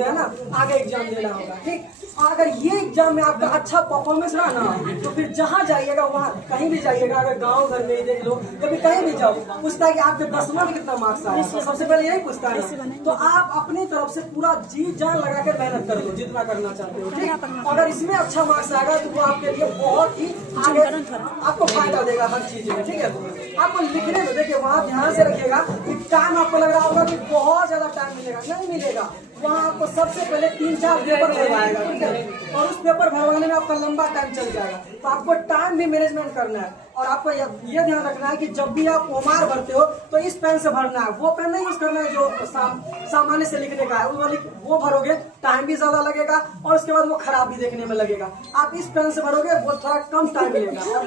जो है ना आगे एग्जाम देना होगा। ठीक, अगर ये एग्जाम में आपका अच्छा परफॉर्मेंस रहा ना तो फिर जहाँ जाइएगा वहाँ कहीं भी जाइएगा, अगर गाँव घर में देख लो कभी कहीं भी जाओ, पूछता है कि आपके 10वां में कितना मार्क्स आया, तो सबसे पहले यही पूछता है। तो आप अपनी तरफ से पूरा जी जान लगा कर मेहनत कर दो जितना करना चाहते हो। ठीक, अगर इसमें अच्छा मार्क्स आएगा तो वो आपके लिए बहुत ही आगे आपको फायदा देगा हर चीज में। ठीक है, आपको लिखने में देखिए वहाँ ध्यान से रखिएगा कि टाइम आपको लग रहा होगा कि बहुत ज्यादा टाइम मिलेगा, नहीं मिलेगा। वहाँ आपको सबसे पहले 3-4 पेपर भरवाएगा। ठीक है, और उस पेपर भरवाने में आपका लंबा टाइम चल जाएगा। तो आपको टाइम भी मैनेजमेंट करना है और आपको ये ध्यान रखना है कि जब भी आप ओमार भरते हो तो इस पेन से भरना है, वो पेन नहीं यूज करना है जो सामान्य से लिखने का है। वो भरोगे टाइम भी ज्यादा लगेगा और उसके बाद वो खराब भी देखने में लगेगा। आप इस पेन से भरोगे वो थोड़ा कम टाइम मिलेगा और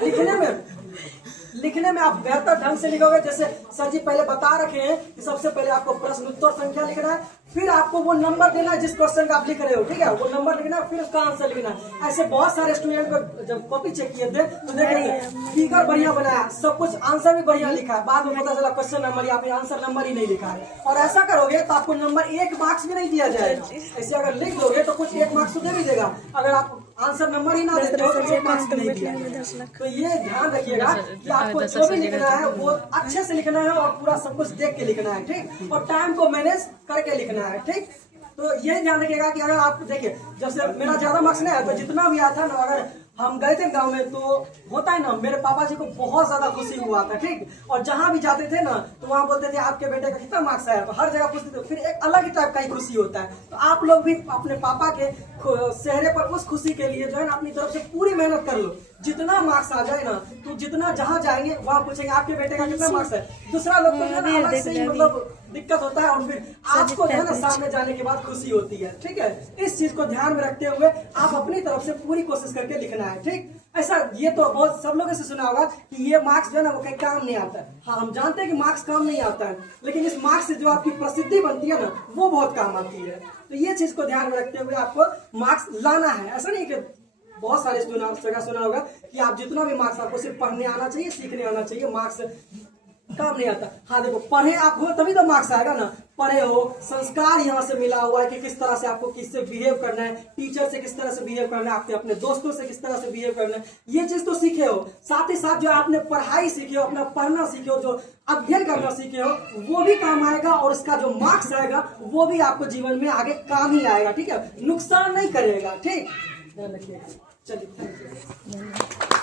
लिखने में आप बेहतर ढंग से लिखोगे। जैसे सर जी पहले बता रखे हैं कि सबसे पहले आपको प्रश्न उत्तर संख्या लिखना है, फिर आपको वो नंबर देना है जिस क्वेश्चन का आप लिख रहे हो। ठीक है, वो नंबर लिखना है, फिर उसका आंसर लिखना है। ऐसे बहुत सारे स्टूडेंट को जब कॉपी चेक किए थे तो देखेंगे फिगर बढ़िया बनाया, सब कुछ आंसर भी बढ़िया लिखा है, बाद में पता चला क्वेश्चन नंबर या फिर आंसर नंबर ही नहीं लिखा है। और ऐसा करोगे तो आपको नंबर 1 मार्क्स भी नहीं दिया जाएगा। ऐसे अगर लिख दोगे तो कुछ 1 मार्क्स तो दे भी देगा, अगर आप आंसर नंबर ही ना देते हो तो 1 मार्क्स भी नहीं दिया। तो ये ध्यान रखिएगा कि आपको जो भी लिखना है वो अच्छे से लिखना है और पूरा सब कुछ देख के लिखना है। ठीक, और टाइम को मैनेज करके लिखना है। ठीक, तो ये ध्यान रखिएगा कि अगर आप देखिए जैसे मेरा ज्यादा मार्क्स नहीं है तो जितना भी आया था ना, अगर हम गए थे गांव में तो होता है ना, मेरे पापा जी को बहुत ज्यादा खुशी हुआ था। ठीक, और जहां भी जाते थे ना तो वहां बोलते थे आपके बेटे का कितना मार्क्स आया, तो हर जगह पूछते थे, फिर एक अलग ही टाइप का ही खुशी होता है। तो आप लोग भी अपने पापा के चेहरे पर उस खुशी के लिए जो है ना अपनी तरफ से पूरी मेहनत कर लो। जितना मार्क्स आ जाए ना तो जितना जहाँ जाएंगे वहाँ पूछेंगे आपके बेटे का कितना मार्क्स है। दूसरा लोग को अलग से ही मतलब दिक्कत होता है और फिर आपको जो है ना सामने जाने के बाद खुशी होती है। ठीक है, इस चीज को ध्यान में रखते हुए आप अपनी तरफ से पूरी कोशिश करके लिखना है। ठीक, ऐसा ये तो बहुत सब लोगों से सुना होगा कि ये मार्क्स जो है ना वो कहीं काम नहीं आता है। हाँ, हम जानते हैं कि मार्क्स काम नहीं आता है, लेकिन इस मार्क्स से जो आपकी प्रसिद्धि बनती है ना वो बहुत काम आती है। तो ये चीज को ध्यान में रखते हुए आपको मार्क्स लाना है। ऐसा नहीं कि बहुत सारे जगह सुना होगा कि आप जितना भी मार्क्स आपको सिर्फ पढ़ने आना चाहिए, सीखने आना चाहिए, मार्क्स काम नहीं आता। हाँ देखो, पढ़े आप हो तभी तो मार्क्स आएगा ना। पढ़े हो, संस्कार यहाँ से मिला हुआ है कि किस तरह से आपको किससे बिहेव करना है, टीचर से किस तरह से बिहेव करना है, आपके अपने दोस्तों से किस तरह से बिहेव करना है, ये चीज तो सीखे हो। साथ ही साथ जो आपने पढ़ाई सीखे हो, अपना पढ़ना सीखे हो, जो अध्ययन करना सीखे हो, वो भी काम आएगा और इसका जो मार्क्स आएगा वो भी आपको जीवन में आगे काम ही आएगा। ठीक है, नुकसान नहीं करेगा। ठीक, ध्यान रखिएगा। चलिए, थैंक यू।